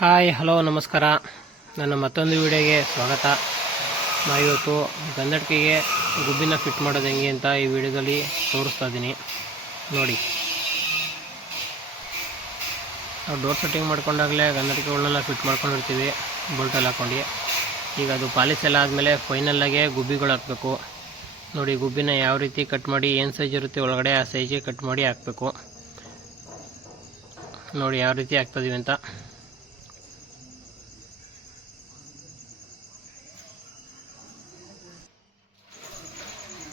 Hi hello ನಮಸ್ಕಾರ. ನನ್ನ ಮತ್ತೊಂದು ವಿಡಿಯೋಗೆ ಸ್ವಾಗತ. ನಾವಿವತ್ತು ಗಂಧಡ್ಕಿಗೆ ಗುಬ್ಬಿನ ಫಿಟ್ ಮಾಡೋದು ಹೆಂಗೆ ಅಂತ ಈ ವಿಡಿಯೋದಲ್ಲಿ ತೋರಿಸ್ತಾ ಇದ್ದೀನಿ ನೋಡಿ. ನಾವು ಡೋರ್ ಸೆಟ್ಟಿಂಗ್ ಮಾಡ್ಕೊಂಡಾಗಲೇ ಗಂಧಡ್ಕಿಗಳನ್ನೆಲ್ಲ ಫಿಟ್ ಮಾಡ್ಕೊಂಡಿರ್ತೀವಿ ಬೋಲ್ಟಲ್ಲಿ ಹಾಕ್ಕೊಂಡು. ಈಗ ಅದು ಪಾಲಿಸ್ ಎಲ್ಲ ಆದಮೇಲೆ ಫೈನಲ್ಲಾಗೆ ಗುಬ್ಬಿಗಳು ಹಾಕಬೇಕು ನೋಡಿ. ಗುಬ್ಬಿನ ಯಾವ ರೀತಿ ಕಟ್ ಮಾಡಿ ಏನು ಸೈಜ್ ಇರುತ್ತೆ ಒಳಗಡೆ ಆ ಸೈಜಿಗೆ ಕಟ್ ಮಾಡಿ ಹಾಕಬೇಕು ನೋಡಿ. ಯಾವ ರೀತಿ ಹಾಕ್ತಿದ್ದೀವಿ ಅಂತ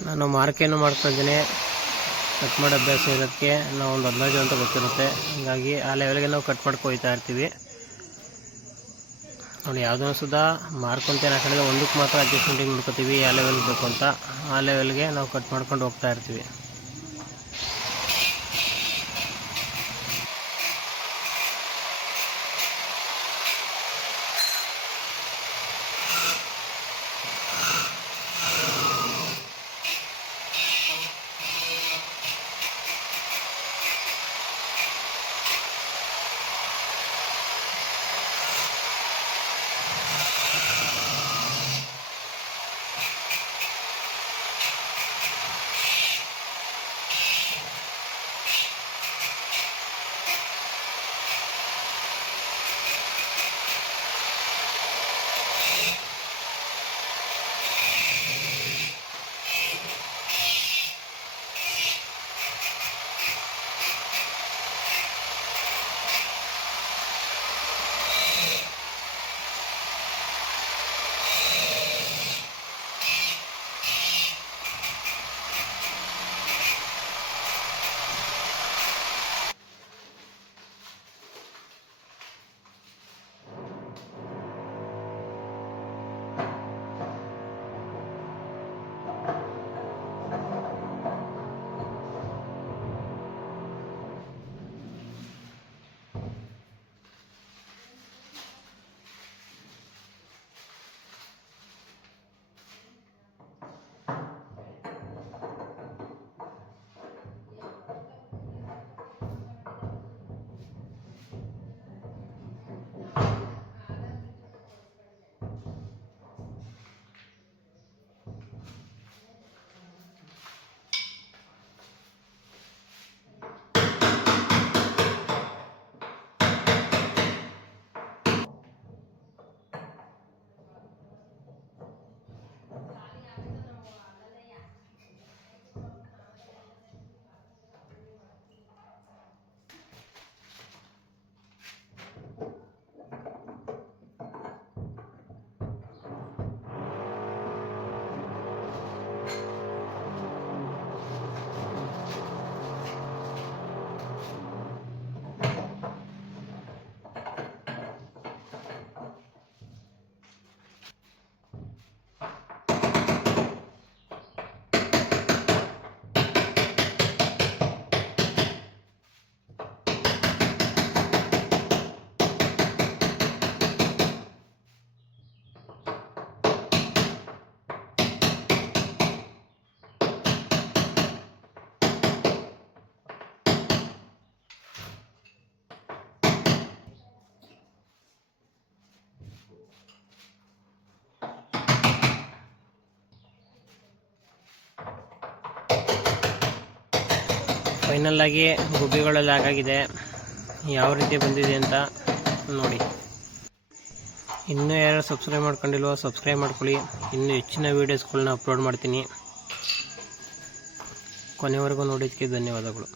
ನಾನು ಮಾರ್ಕೇನು ಮಾಡ್ತಾಯಿದ್ದೀನಿ. ಕಟ್ ಮಾಡೋ ಅಭ್ಯಾಸ ಇರೋದಕ್ಕೆ ನಾವು ಒಂದು ಅಂದಾಜು ಅಂತ ಗೊತ್ತಿರುತ್ತೆ. ಹೀಗಾಗಿ ಆ ಲೆವೆಲ್ಗೆ ನಾವು ಕಟ್ ಮಾಡ್ಕೊ ಹೋಗ್ತಾ ಇರ್ತೀವಿ ನೋಡಿ. ಯಾವುದನ್ನು ಸುದಾ ಮಾರ್ಕೊಂತೇನು ಹಾಕೊಂಡಿದ್ರೆ ಒಂದಕ್ಕೆ ಮಾತ್ರ ಅಡ್ಜಸ್ಟ್ಮೆಂಟಿಂಗ್ ಮಾಡ್ಕೋತೀವಿ. ಯಾವ ಲೆವೆಲ್ ಬೇಕು ಅಂತ ಆ ಲೆವೆಲ್ಗೆ ನಾವು ಕಟ್ ಮಾಡ್ಕೊಂಡು ಹೋಗ್ತಾ ಇರ್ತೀವಿ. ಫೈನಲ್ಲಾಗಿ ಗುಬ್ಬಿಗಳೆಲ್ಲ ಹಾಗಾಗಿದೆ. ಯಾವ ರೀತಿ ಬಂದಿದೆ ಅಂತ ನೋಡಿ. ಇನ್ನೂ ಯಾರು ಸಬ್ಸ್ಕ್ರೈಬ್ ಮಾಡ್ಕೊಂಡಿಲ್ವೋ ಸಬ್ಸ್ಕ್ರೈಬ್ ಮಾಡ್ಕೊಳ್ಳಿ. ಇನ್ನೂ ಹೆಚ್ಚಿನ ವೀಡಿಯೋಸ್ಗಳನ್ನ ಅಪ್ಲೋಡ್ ಮಾಡ್ತೀನಿ. ಕೊನೆವರೆಗೂ ನೋಡಿದ್ದಕ್ಕೆ ಧನ್ಯವಾದಗಳು.